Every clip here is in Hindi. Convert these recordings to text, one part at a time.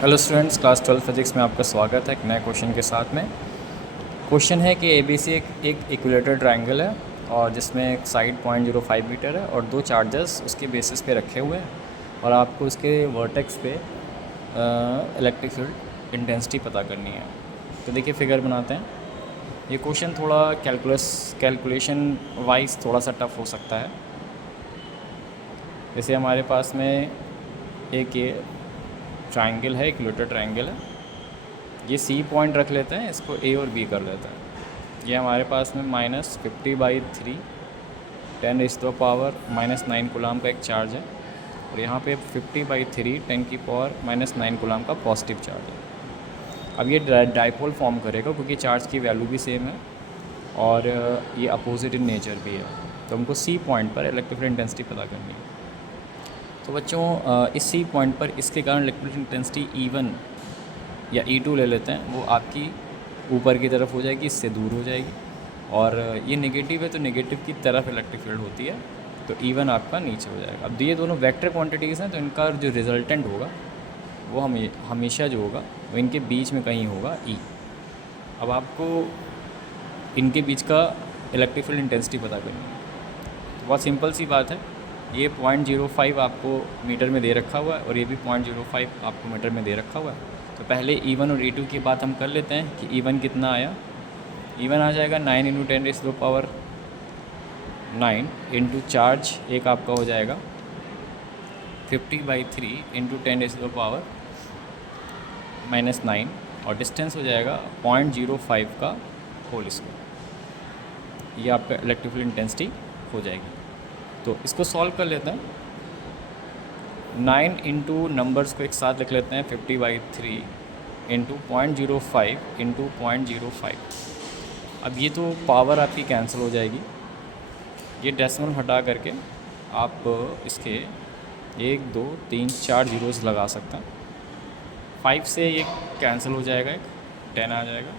हेलो स्टूडेंट्स, क्लास 12 फिजिक्स में आपका स्वागत है एक नए क्वेश्चन के साथ में। क्वेश्चन है कि ABC एक इक्विलेटरल ट्रायंगल है और जिसमें एक साइड 0.05 मीटर है और दो चार्जेस उसके बेसिस पे रखे हुए हैं और आपको उसके वर्टेक्स पे इलेक्ट्रिक फील्ड इंटेंसिटी पता करनी है। तो देखिए फिगर बनाते हैं। ये क्वेश्चन थोड़ा कैलकुलेशन वाइज थोड़ा सा टफ हो सकता है। जैसे हमारे पास में एक ये ट्रायंगल है, इक्विलेटरल ट्रायंगल है। ये C पॉइंट रख लेते हैं, इसको A और B कर लेते हैं। ये हमारे पास में -50/3 10⁻⁻9 कूलाम का एक चार्ज है और यहाँ पे 50/3 10⁻⁻9 कूलाम का पॉजिटिव चार्ज है। अब ये डाइपोल फॉर्म करेगा क्योंकि चार्ज की वैल्यू भी सेम है और ये अपोजिट इन नेचर भी है। तो हमको C पॉइंट पर इलेक्ट्रिक फील्ड इंटेंसिटी पता करनी है। तो बच्चों इस C पॉइंट पर इसके कारण इलेक्ट्रिक इंटेंसिटी E1 या E2 ले लेते हैं, वो आपकी ऊपर की तरफ हो जाएगी, इससे दूर हो जाएगी। और ये नेगेटिव है तो नेगेटिव की तरफ इलेक्ट्रिक फील्ड होती है, तो E1 आपका नीचे हो जाएगा। अब ये दोनों वेक्टर क्वांटिटीज़ हैं तो इनका जो रिजल्टेंट होगा वो हमेशा जो होगा वो इनके बीच में कहीं होगा E। अब आपको इनके बीच का इलेक्ट्रिक फील्ड इंटेंसिटी पता करनी है। तो बहुत सिंपल सी बात है, ये 0.05 आपको मीटर में दे रखा हुआ है और ये भी 0.05 आपको मीटर में दे रखा हुआ है। तो पहले E1 और E2 की बात हम कर लेते हैं कि E1 कितना आया। E1 आ जाएगा 9 × 10⁻9 इंटू चार्ज एक आपका हो जाएगा 50/3 × 10⁻⁻9 और डिस्टेंस हो जाएगा 0.05 का होल स्क्वायर। ये आपका इलेक्ट्रिक फील्ड इंटेंसिटी हो जाएगी। तो इसको सॉल्व कर लेते हैं। 9 इंटू नंबर्स को एक साथ लिख लेते हैं, 50/3 इंटू 0.05 इंटू 0.05। अब ये तो पावर आपकी कैंसिल हो जाएगी, ये डेसिमल हटा करके आप इसके 1 2 3 4 जीरोस लगा सकते हैं। 5 से ये कैंसिल हो जाएगा, एक 10 आ जाएगा।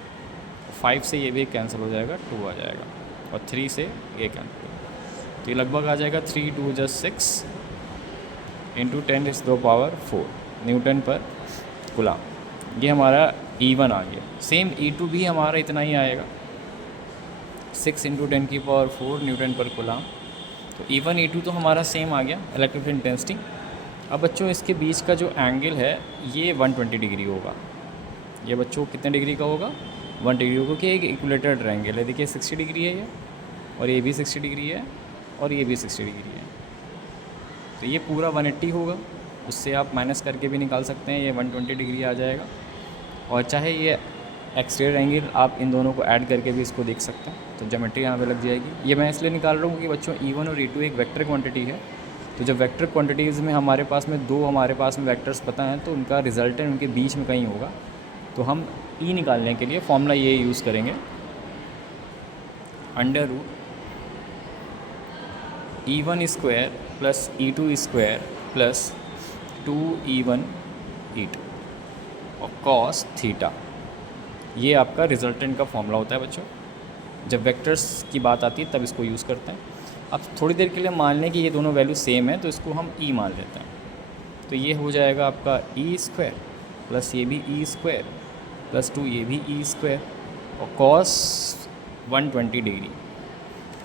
5 से ये भी कैंसिल हो जाएगा, 2 आ जाएगा और 3 से ये कैंसिल। तो ये लगभग आ जाएगा 3 2 6 इंटू 10⁻⁴ न्यूटन पर कूलाम। ये हमारा E1 आ गया। सेम E2 भी हमारा इतना ही आएगा, 6 इंटू 10⁻⁴ न्यूटन पर कूलाम। तो E1 E2 तो हमारा सेम आ गया इलेक्ट्रिक फील्ड इंटेंसिटी। अब बच्चों इसके बीच का जो एंगल है ये 120 डिग्री होगा। ये बच्चों कितने डिग्री का होगा? 1 डिग्री होगा, क्योंकि एक इक्विलेटरल ट्रायंगल है। देखिए 60 डिग्री है ये, और ये भी 60 डिग्री है, और ये भी 60 डिग्री है। तो ये पूरा 180 होगा, उससे आप माइनस करके भी निकाल सकते हैं, ये 120 डिग्री आ जाएगा। और चाहे ये एक्सटीरियर एंगल आप इन दोनों को ऐड करके भी इसको देख सकते हैं, तो ज्योमेट्री यहाँ पे लग जाएगी। ये मैं इसलिए निकाल रहा हूँ कि बच्चों E1 और E2 एक वेक्टर क्वांटिटी है। तो जब वेक्टर क्वांटिटीज़ में हमारे पास में वेक्टर्स पता हैं तो उनका रिजल्टेंट उनके बीच में कहीं होगा। तो हम E निकालने के लिए फॉर्मूला ये यूज़ करेंगे, √ E1 square plus E2 square plus 2E1 E2 और कॉस थीटा। ये आपका रिजल्टेंट का फॉर्मूला होता है बच्चों। जब वेक्टर्स की बात आती है तब इसको यूज़ करते हैं। अब थोड़ी देर के लिए मान लें कि ये दोनों वैल्यू सेम है, तो इसको हम E मान लेते हैं। तो ये हो जाएगा आपका E स्क्वायर प्लस ये भी E स्क्वायर प्लस 2 ये भी E स्क्वायर और कॉस 120 डिग्री।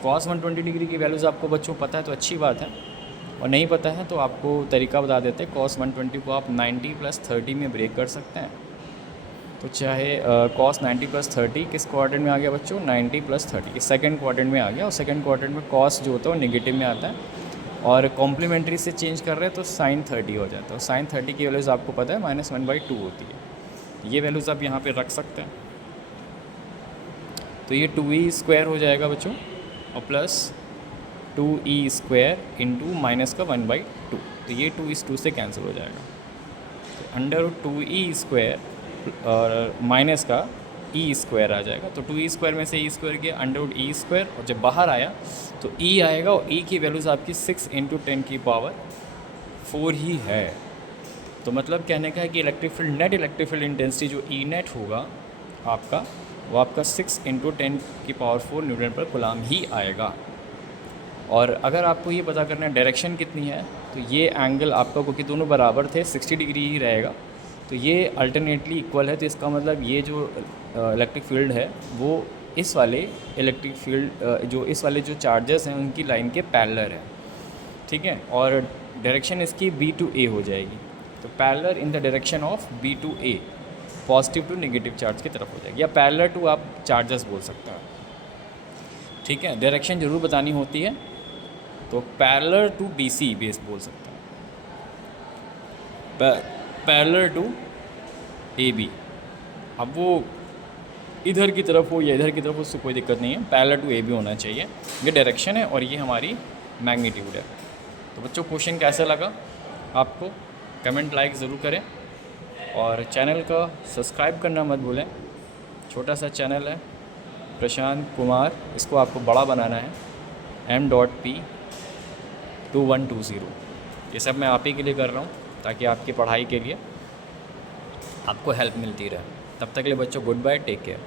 कॉस 120 डिग्री की वैल्यूज़ आपको बच्चों पता है तो अच्छी बात है, और नहीं पता है तो आपको तरीका बता देते हैं। कॉस 120 को आप 90 + 30 में ब्रेक कर सकते हैं। तो चाहे कॉस 90 + 30 किस क्वाड्रेंट में आ गया बच्चों? 90 + 30 ये सेकंड क्वाड्रेंट में आ गया, और सेकंड क्वाड्रेंट में कॉस जो होता है वो नेगेटिव में आता है, और कॉम्प्लीमेंट्री से चेंज कर रहे हैं तो साइन 30 हो जाता है। साइन 30 की वैल्यूज़ आपको पता है -1/2 होती है। ये वैल्यूज़ आप यहाँ पे रख सकते हैं। तो ये 2E स्क्वायर हो जाएगा बच्चों, और plus 2E square into minus का 1/2। तो ये 2 इस 2 से कैंसिल हो जाएगा। तो √2E स्क्वायर और माइनस का E स्क्वायर आ जाएगा। तो 2E स्क्वायर में से E स्क्वायर गया, √E स्क्वायर, और जब बाहर आया तो E आएगा, और E की वैल्यूज़ आपकी 6 × 10⁻⁴ ही है। तो मतलब कहने का है कि नेट इलेक्ट्रिक फील्ड इंटेंसिटी जो E नेट होगा आपका, वो आपका 6 × 10⁻⁴ न्यूटन पर कूलाम ही आएगा। और अगर आपको ये पता करना है डायरेक्शन कितनी है, तो ये एंगल आपका, क्योंकि दोनों बराबर थे, 60 डिग्री ही रहेगा। तो ये अल्टरनेटली इक्वल है, तो इसका मतलब ये जो इलेक्ट्रिक फील्ड है वो इस वाले इलेक्ट्रिक फील्ड जो इस वाले जो चार्जेस हैं उनकी लाइन के पैरेलल है, ठीक है। और डायरेक्शन इसकी B to A हो जाएगी, तो parallel in the direction of B to A, positive to negative charge की तरफ हो जाएगी, या पैरेलल टू आप चार्जेस बोल सकते हैं, ठीक है। डायरेक्शन ज़रूर बतानी होती है, तो पैरेलल टू BC बेस बोल सकते हैं, पैरेलल टू AB। अब वो इधर की तरफ हो या इधर की तरफ हो उससे कोई दिक्कत नहीं है, पैरेलल टू AB होना चाहिए। ये डायरेक्शन है और ये हमारी मैग्नीट्यूड है। तो बच्चों क्वेश्चन कैसा लगा आपको, कमेंट लाइक ज़रूर करें और चैनल का सब्सक्राइब करना मत भूलें। छोटा सा चैनल है प्रशांत कुमार, इसको आपको बड़ा बनाना है, M.P2120। ये सब मैं आप ही के लिए कर रहा हूँ ताकि आपकी पढ़ाई के लिए आपको हेल्प मिलती रहे। तब तक के लिए बच्चों गुड बाय, टेक केयर।